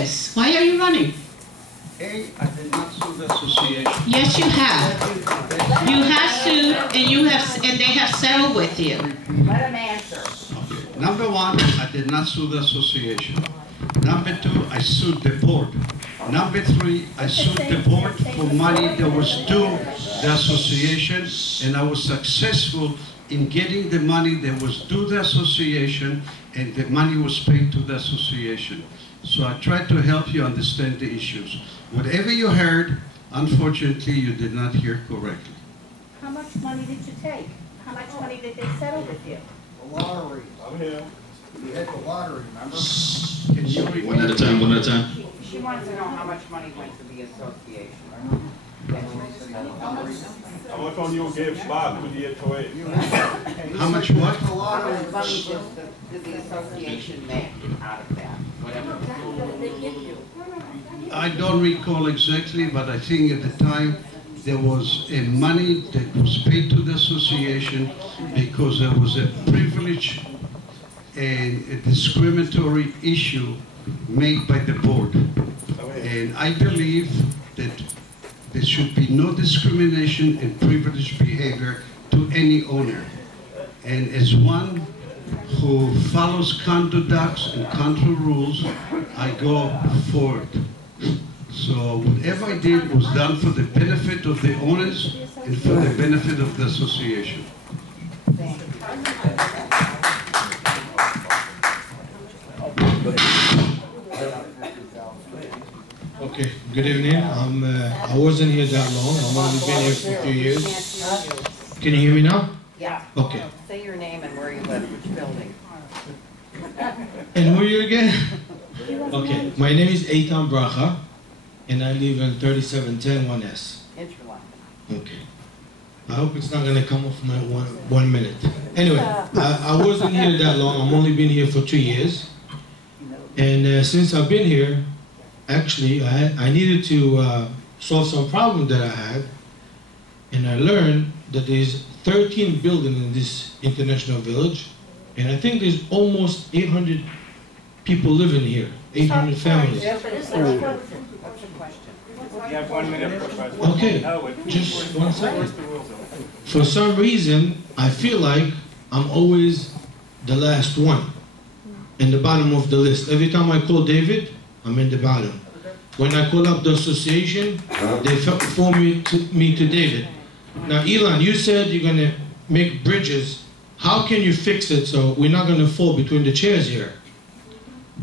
this? Why are you running? A, I did not sue the association. Yes, you have. You have sued, and they have settled with you. Let him answer. Okay. Number one, I did not sue the association. Number two, I sued the board. Number three, I sued the board for money that was due the association, and I was successful in getting the money that was due the association, and the money was paid to the association. So I tried to help you understand the issues. Whatever you heard, unfortunately, you did not hear correctly. How much money did you take? How much money did they settle with you? The lottery. I'm here. You hit the lottery, remember? Can you repeat? One at a time, one at a time. She wants to know how much money went to the association. How much on you gave back to the HOA? How much what? The lottery. How much money did the association make out of that? Whatever. I don't recall exactly, but I think at the time there was a money that was paid to the association because there was a privilege and a discriminatory issue made by the board. And I believe that there should be no discrimination and privileged behavior to any owner. And as one who follows conducts and country rules, I go for it. So whatever I did was done for the benefit of the owners and for the benefit of the association. Okay, good evening. I wasn't here that long. I've only been here for a few years. Can you hear me now? Yeah. Okay. Say your name and where you live, which building. And who are you again? Okay, my name is Eitan Bracha, and I live in 3710 1S. Interline. Okay. I hope it's not going to come off my one minute. Anyway, I wasn't here that long. I've only been here for 2 years. And since I've been here, actually, I needed to solve some problem that I had. And I learned that there's 13 buildings in this international village. And I think there's almost 800 people living here, 800 families. What's the question? You have 1 minute, Professor. Okay, just 1 second. For some reason, I feel like I'm always the last one in the bottom of the list. Every time I call David, I'm in the bottom. When I call up the association, they forward me to David. Now, Elon, you said you're going to make bridges. How can you fix it so we're not going to fall between the chairs here?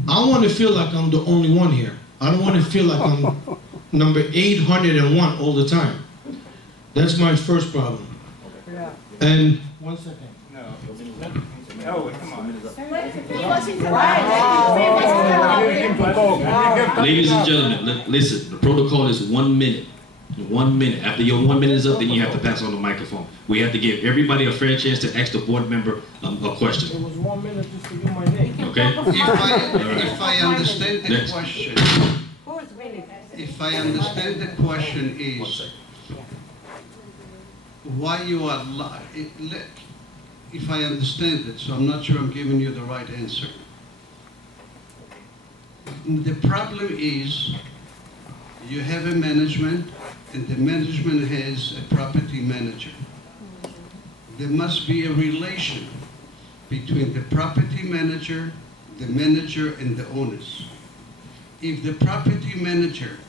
I want to feel like I'm the only one here. I don't want to feel like I'm number 801 all the time. That's my first problem. And 1 second. No, come on. Ladies and gentlemen, listen, the protocol is 1 minute. 1 minute. After your 1 minute is up, then you have to pass on the microphone. We have to give everybody a fair chance to ask the board member a question. It was 1 minute just to give my name. Okay? If I understand the question, if I understand the question is why you are, if I understand it, so I'm not sure I'm giving you the right answer. The problem is you have a management and the management has a property manager. There must be a relation between the property manager, and the owners. If the property manager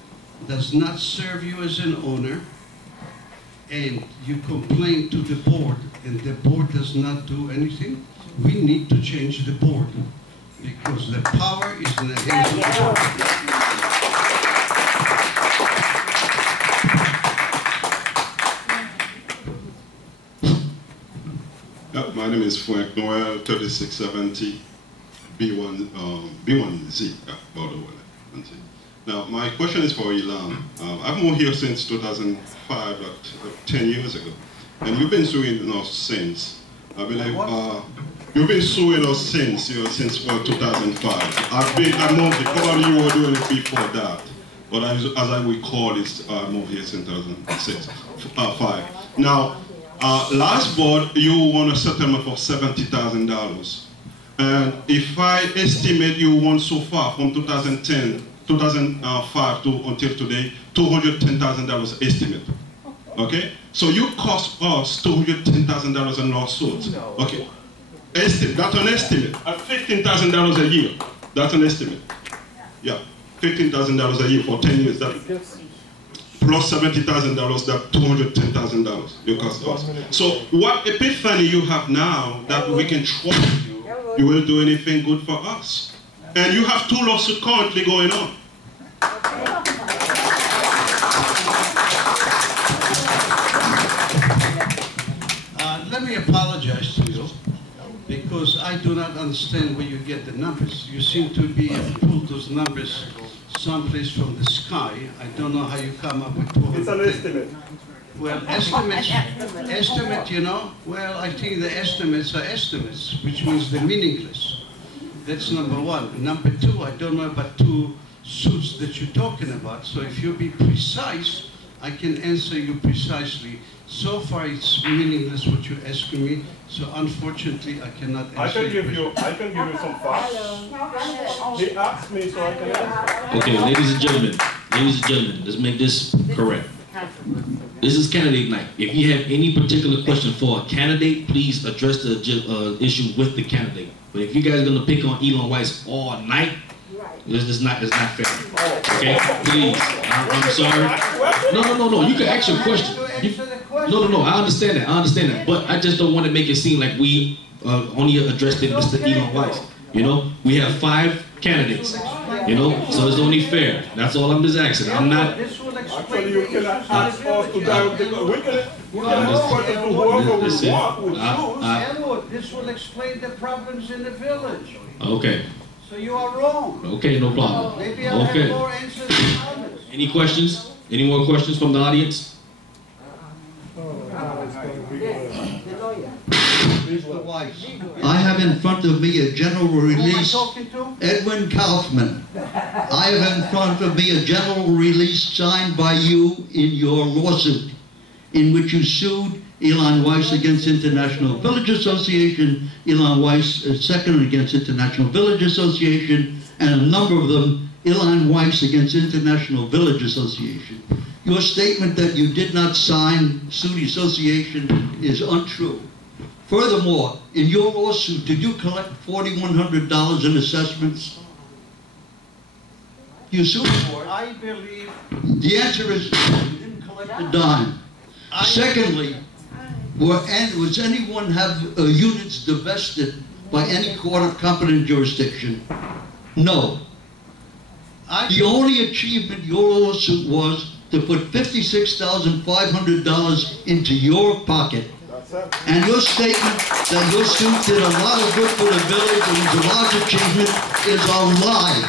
does not serve you as an owner and you complain to the board and the board does not do anything, we need to change the board because the power is in the hands of the board. My name is Frank Noel, 3670 B1Z. Now, my question is for Ilan. I've moved here since 2005, 10 years ago, and you've been suing us since. I believe you've been suing us since 2005. I moved here. Probably you were doing it before that, but as I recall, I moved here since 2005. Now. Last board, you won a settlement for $70,000. And if I estimate you won so far from 2010 2005 to until today, $210,000 estimate. Okay? So you cost us $210,000 in lawsuits. Okay? Estimate, that's an estimate. At $15,000 a year. That's an estimate. Yeah. $15,000 a year for 10 years. That, plus $70,000, that $210,000 you cost us. So what epiphany you have now that we can trust you, you will do anything good for us. And you have 2 lawsuits currently going on. Let me apologize to you, because I do not understand where you get the numbers. You seem to be pulled those numbers someplace from the sky. I don't know how you come up with 200. It's an estimate. Well, estimate, you know, well, I think the estimates are estimates, which means they're meaningless. That's number one. Number two, I don't know about 2 suits that you're talking about, so if you be precise, I can answer you precisely. So far, it's meaningless what you're asking me, so unfortunately, I cannot answer I can give you some facts. He asked me, so I can answer. Okay, ladies and gentlemen, let's make this correct. This is candidate night. If you have any particular question for a candidate, please address the issue with the candidate. But if you guys are gonna pick on Elon Weiss all night, it's not fair. Okay, please. I'm sorry. No. You can ask your question. No. I understand that. But I just don't want to make it seem like we only addressed it, Mr. Elon Weiss. You know, we have 5 candidates. You know, so it's only fair. That's all I'm just asking. I'm not. Actually, you cannot ask us to direct. We can ask questions to whoever we want. We choose. Elwood, this will explain the problems in the village. Okay. So you are wrong. Okay, no problem. Maybe I'll have more answers than others. Any questions? Any more questions from the audience? Mr. Weiss. I have in front of me a general release. Who am I talking to? Edwin Kaufman. I have in front of me a general release signed by you in your lawsuit, in which you sued Elon Weiss against International Village Association, Elon Weiss second against International Village Association, and a number of them, Elon Weiss against International Village Association. Your statement that you did not sue the association is untrue. Furthermore, in your lawsuit, did you collect $4,100 in assessments? You sued for it. I believe. The answer is you didn't collect a dime. Secondly, was anyone have units divested by any court of competent jurisdiction? No. The only achievement your lawsuit was to put $56,500 into your pocket. And your statement that your suit did a lot of good for the village and was a large achievement is a lie.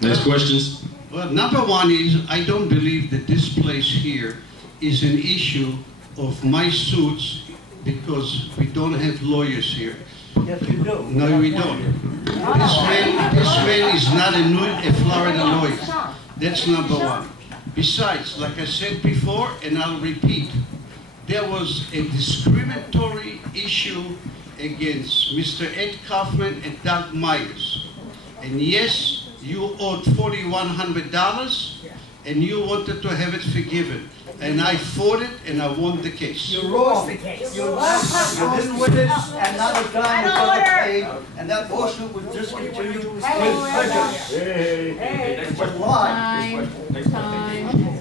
Next questions? Well, number one is, I don't believe that this place here is an issue of my suits, because we don't have lawyers here. Yes, you do. No, we don't. This man is not a Florida lawyer. That's number one. Besides, like I said before, and I'll repeat, there was a discriminatory issue against Mr. Ed Kaufman and Doug Myers. And yes, you owed $4,100, and you wanted to have it forgiven. And I fought it, and I won the case. You're wrong. You didn't win it, and not a dime was ever paid, and that lawsuit was discontinued with prejudice. It's a lie.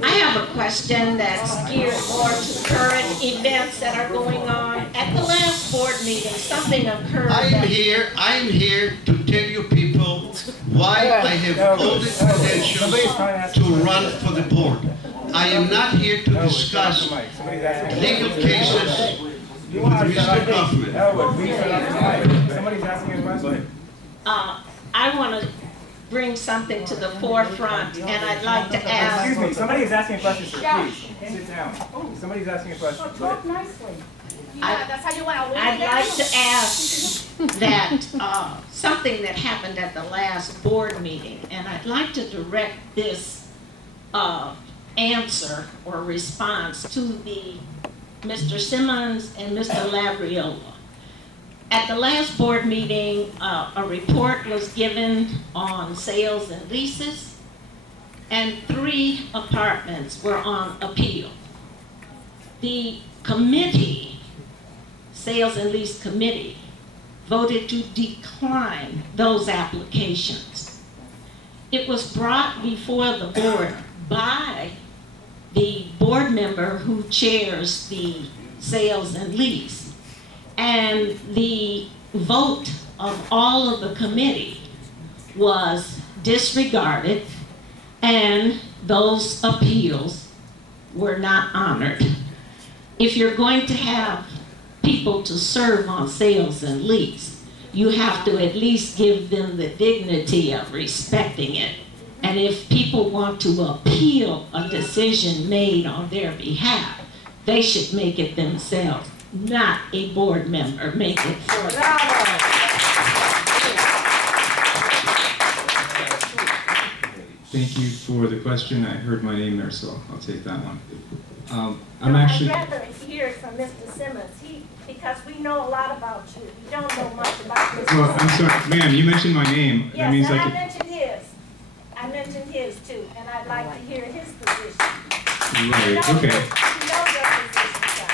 I have a question that's geared more to current events that are going on. At the last board meeting, something occurred. I am here to tell you people why I have all the credentials to run for the board. I am not here to discuss legal cases with Mr. Kaufman. Somebody's asking a question. I want to bring something to the forefront, and I'd like to ask. Excuse me, somebody is asking a question, sir. Please, sit down. Somebody's asking a question. Talk nicely. That's how you want to I'd like to ask that something that happened at the last board meeting, and I'd like to direct this answer or response to Mr. Simmons and Mr. Labriola. At the last board meeting, a report was given on sales and leases, and 3 apartments were on appeal. The committee, Sales and Lease Committee, voted to decline those applications. It was brought before the board by the board member who chairs the Sales and Lease, and the vote of all of the committee was disregarded, and those appeals were not honored. If you're going to have people to serve on sales and lease, you have to at least give them the dignity of respecting it. And if people want to appeal a decision made on their behalf, they should make it themselves, not a board member make it for them. Thank you for the question. I heard my name there, so I'll take that one. I'm actually... I'd rather hear from Mr. Simmons, because we know a lot about you. You don't know much about this. Well, I'm sorry, ma'am, you mentioned my name. Yes, that means and I I could... mentioned his. I mentioned his too, and I'd like to hear his position. Right, okay.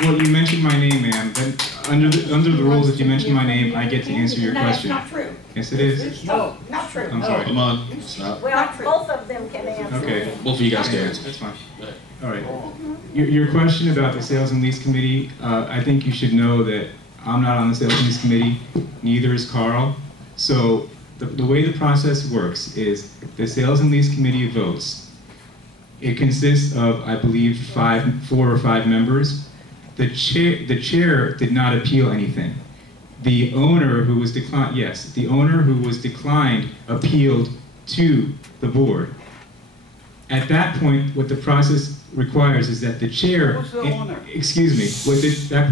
Well, you mentioned my name, ma'am. Then under the rules, if you mention my name, I get to answer your question. No, that's not true. Yes, it is. No, not true. I'm sorry. Come on, stop. Well, both of them can answer. Okay. Both of you guys can answer. That's fine. All right. Your question about the Sales and Lease Committee, I think you should know that I'm not on the Sales and Lease Committee, neither is Carl. So the way the process works is the Sales and Lease Committee votes. It consists of, I believe, 4 or 5 members. The chair did not appeal anything. The owner who was declined, yes, the owner who was declined appealed to the board. At that point, what the process requires is that the chair, excuse me, at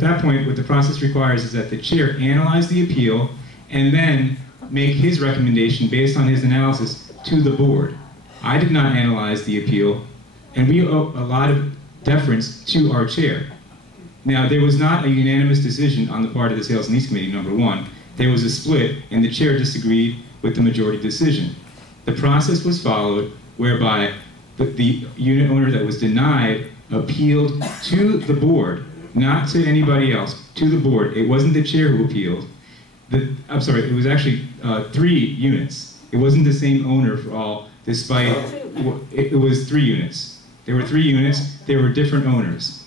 that point, what the process requires is that the chair analyze the appeal and then make his recommendation based on his analysis to the board. I did not analyze the appeal, and we owe a lot of deference to our chair. Now, there was not a unanimous decision on the part of the Sales and Lease Committee, number one. There was a split, and the chair disagreed with the majority decision. The process was followed whereby the unit owner that was denied appealed to the board, not to anybody else, to the board. It wasn't the chair who appealed. I'm sorry, it was actually 3 units. It wasn't the same owner for all, despite, it was 3 units. There were 3 units, there were different owners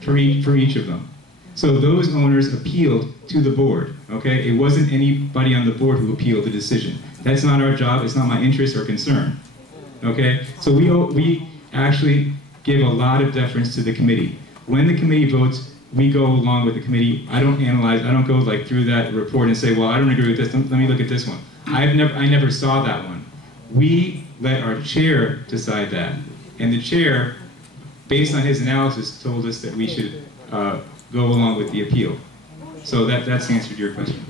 for each of them. So those owners appealed to the board, okay? It wasn't anybody on the board who appealed the decision. That's not our job, it's not my interest or concern, okay? So we actually give a lot of deference to the committee. When the committee votes, we go along with the committee. I don't analyze, I don't go like through that report and say, well, I don't agree with this, let me look at this one. I never saw that one. We let our chair decide that. And the chair, based on his analysis, told us that we should go along with the appeal. So that's the answer to your question.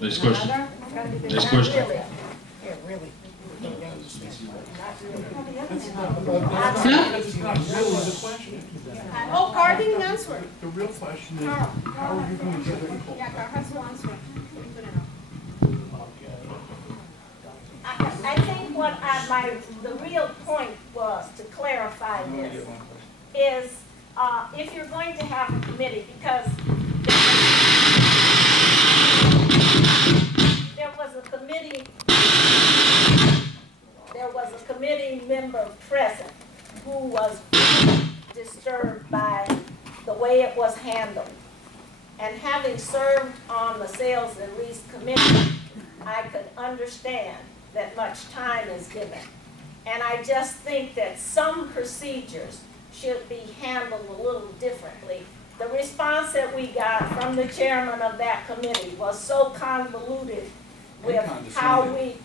Next question. Next question. Oh, Carl didn't answer. The real question is, Carl. how are you going to get it? Yeah, Carl has to answer. I think what the real point was to clarify this is if you're going to have a committee, because there was a committee member present who was disturbed by the way it was handled. And having served on the Sales and Lease Committee, I could understand that much time is given. And I just think that some procedures should be handled a little differently. The response that we got from the chairman of that committee was so convoluted with how we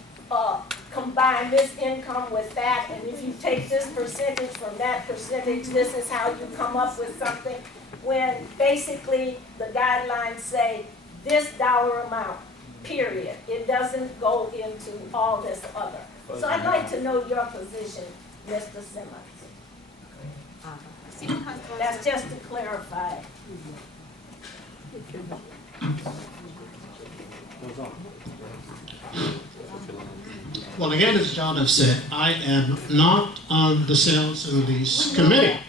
combine this income with that, and if you take this percentage from that percentage, this is how you come up with something, when basically the guidelines say this dollar amount, period. It doesn't go into all this other. So I'd like to know your position, Mr. Simmons. That's just to clarify. Well, again, as John has said, I am not on the sales and lease committee.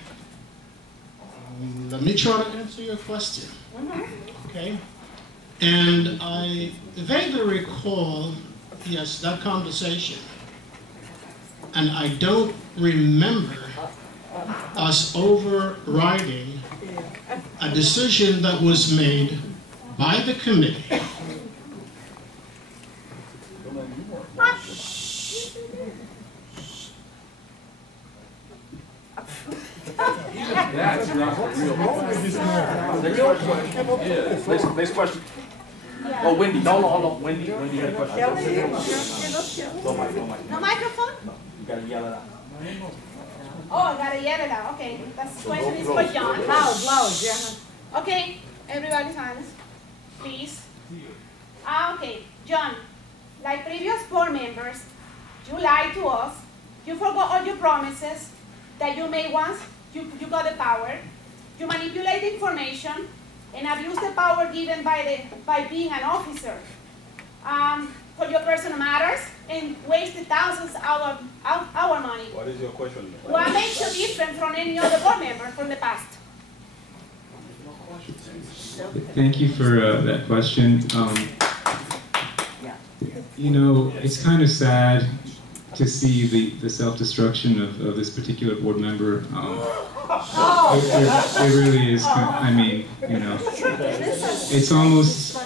Let me try to answer your question. Okay? And I vaguely recall, yes, that conversation. And I don't remember us overriding a decision that was made by the committee. That's not real. Next question. Oh, Wendy. Hold on. Wendy had a question. No microphone? You gotta yell it out. Oh, I gotta yell it out. Okay, this question is for John. Loud, yeah. Okay, everybody's hands, please. Okay, John, like previous board members, you lied to us. You forgot all your promises that you made once you got the power. You manipulate information and abuse the power given by being an officer for your personal matters and wasted thousands of our money. What is your question? What makes you different from any other board member from the past? Thank you for that question. You know, it's kind of sad to see the self-destruction of this particular board member. It really is, I mean, you know, it's almost,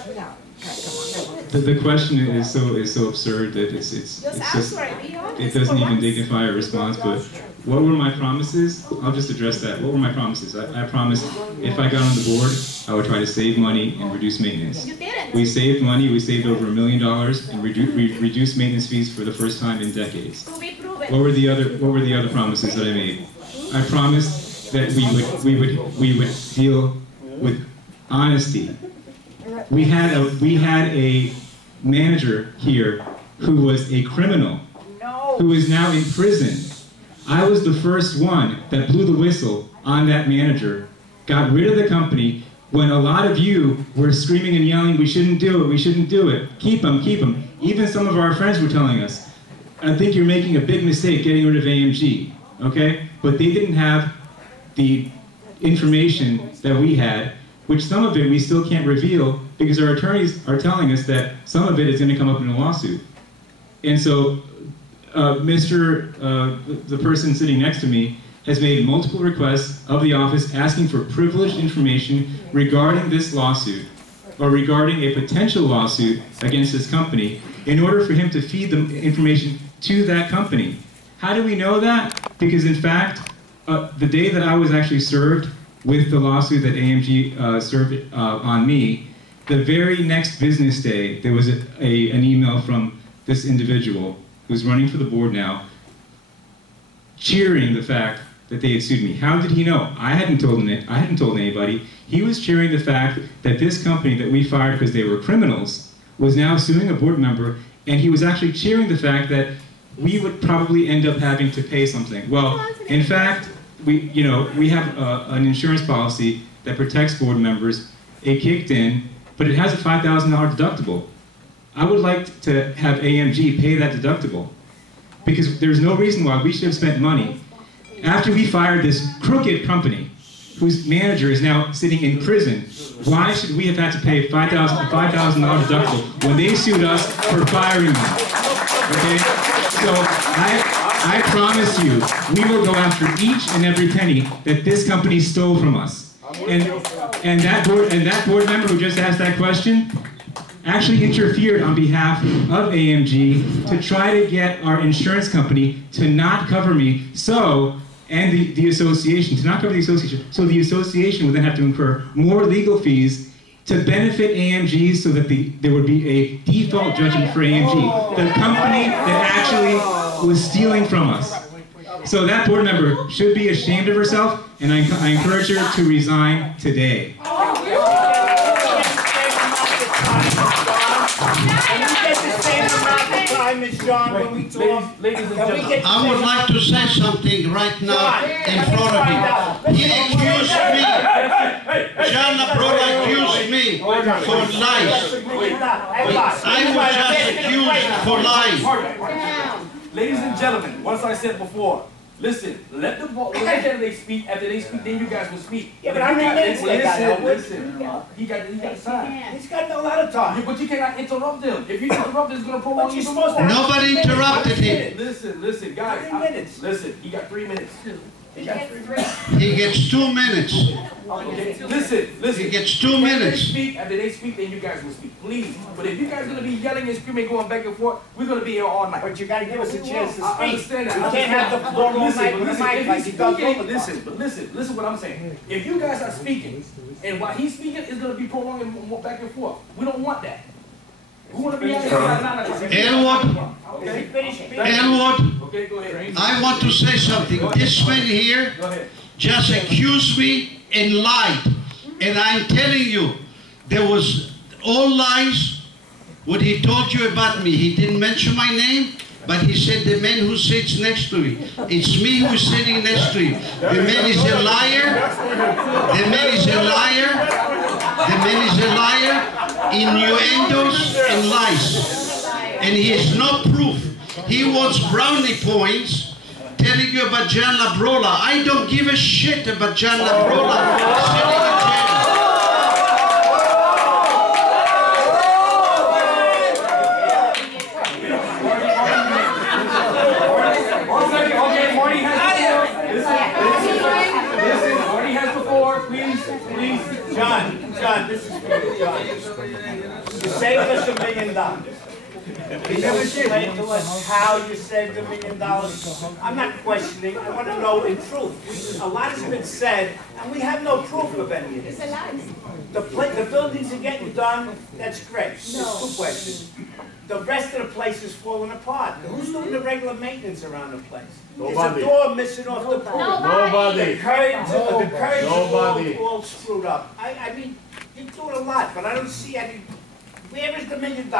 the question is so absurd that it's just, it doesn't even dignify a response. But what were my promises? I'll just address that. What were my promises? I promised if I got on the board, I would try to save money and reduce maintenance. We saved money. We saved over $1 million and reduced maintenance fees for the first time in decades. What were the other promises that I made? I promised that we would deal with honesty. We had a manager here who was a criminal, who is now in prison. I was the first one that blew the whistle on that manager, got rid of the company, when a lot of you were screaming and yelling, we shouldn't do it, keep him. Even some of our friends were telling us, I think you're making a big mistake getting rid of AMG, okay? But they didn't have the information that we had, which some of it we still can't reveal because our attorneys are telling us that some of it is going to come up in a lawsuit. And so the person sitting next to me has made multiple requests of the office asking for privileged information regarding this lawsuit or regarding a potential lawsuit against this company in order for him to feed the information to that company. How do we know that? Because in fact, the day that I was actually served with the lawsuit that AMG served on me, the very next business day, there was an email from this individual who's running for the board now, cheering the fact that they had sued me. How did he know? I hadn't told anybody. He was cheering the fact that this company that we fired because they were criminals was now suing a board member, and he was actually cheering the fact that we would probably end up having to pay something. Well, in fact, we have an insurance policy that protects board members. It kicked in, but it has a $5,000 deductible. I would like to have AMG pay that deductible because there's no reason why we should have spent money after we fired this crooked company whose manager is now sitting in prison. Why should we have had to pay $5,000 deductible when they sued us for firing them? Okay? So I promise you, we will go after each and every penny that this company stole from us. And that board member who just asked that question actually interfered on behalf of AMG to try to get our insurance company to not cover me, and the association, to not cover the association, so the association would then have to incur more legal fees to benefit AMG so that there would be a default judgment for AMG, the company that actually was stealing from us. So that board member should be ashamed of herself, and I encourage her to resign today. minutes, John, when we talk. Ladies and Can we gentlemen. get I would like to say something right now in front of you. He accused me, John LaBrola accused me for lies. I was just accused for lying. Ladies and gentlemen, once I said before, listen, let the candidates speak. After they speak, then you guys will speak. Yeah, but how many minutes they got? Listen, he got time. He's got a lot of time. But you cannot interrupt them. If you interrupt, it's going to prolong you. Nobody interrupted him. Listen, guys. 3 minutes. Listen, he got 3 minutes. He gets 2 minutes. Okay. Listen. He gets 2 minutes. After they speak, then you guys will speak, please. But if you guys are going to be yelling and screaming, going back and forth, we're going to be here all night. But you got to give us a chance to speak. I understand that. You can't have the floor all night with the mic like you got Listen what I'm saying. If you guys are speaking, and while he's speaking, it's going to be prolonging more back and forth. We don't want that. We want to be Elwood, Okay, go ahead. I want to say something. This man here just accused me and lied. And I'm telling you, there was all lies what he told you about me. He didn't mention my name, but he said the man who sits next to me. It's me who's sitting next to you. The man is a liar. The man is a liar. The man is a liar. Innuendos and lies. And he has no proof. He wants brownie points telling you about John LaBrola. I don't give a shit about John LaBrola sitting in jail. Okay, Marty has the floor. Please. John, this is good. John. You saved us $1 million. You never explained to us how you saved $1 million. I'm not questioning. I want to know in truth. A lot has been said, and we have no proof of any of this. The buildings are getting done. That's great. There's 2 questions. The rest of the place is falling apart. Who's doing the regular maintenance around the place? Nobody. There's a door missing off the pool. Nobody. The curtains Nobody. are all screwed up. I mean, you're doing a lot, but I don't see any. Where is the $1 million?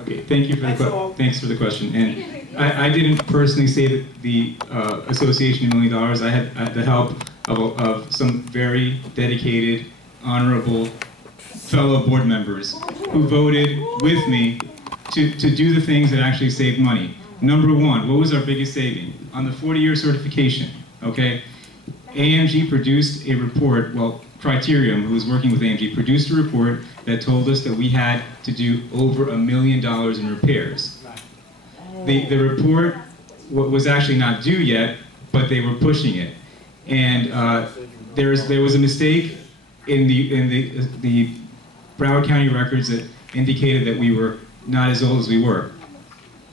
Okay, thank you for thanks for the question. And I didn't personally say that the association $1 million. I had the help of some very dedicated, honorable fellow board members who voted with me to do the things that actually saved money. Number 1, what was our biggest saving? On the 40-year certification, okay? AMG produced a report, well, Criterium, who was working with AMG, produced a report that told us that we had to do over $1 million in repairs. The report was actually not due yet, but they were pushing it. And there was a mistake in the Broward County records that indicated that we were not as old as we were.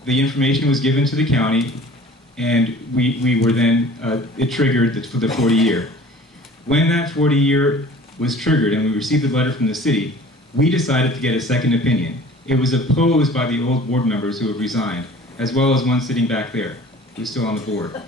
The information was given to the county, and we were then, it triggered for the 40-year. When that 40-year was triggered and we received the letter from the city, we decided to get a second opinion. It was opposed by the old board members who have resigned, as well as one sitting back there, who's still on the board.